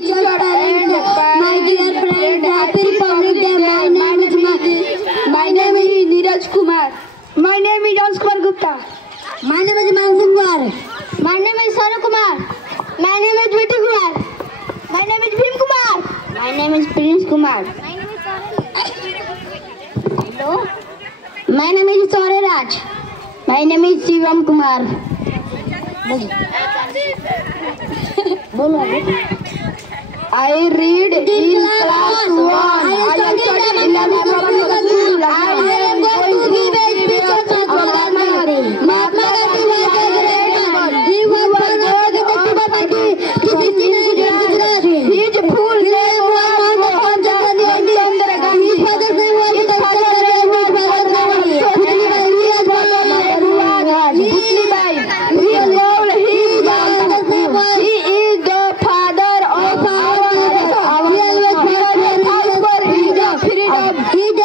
My dear friend, happy Republic Day. My name is Neeraj Kumar. My name is Jans Kumar Gupta. My name is Mansu Kumar. My name is Sanu Kumar. My name is Viti Kumar. My name is Bhim Kumar. My name is Prince Kumar. Hello. My name is Saurya Raj. My name is Shivam Kumar. I read in class 1. I study in 11th public school. I am going to give a speech on Mahatma Gandhi. Mahatma Gandhi was a great man. He was one of the Party to 69 years. His full name was Mohan Chandra Gandhi. His father's name was He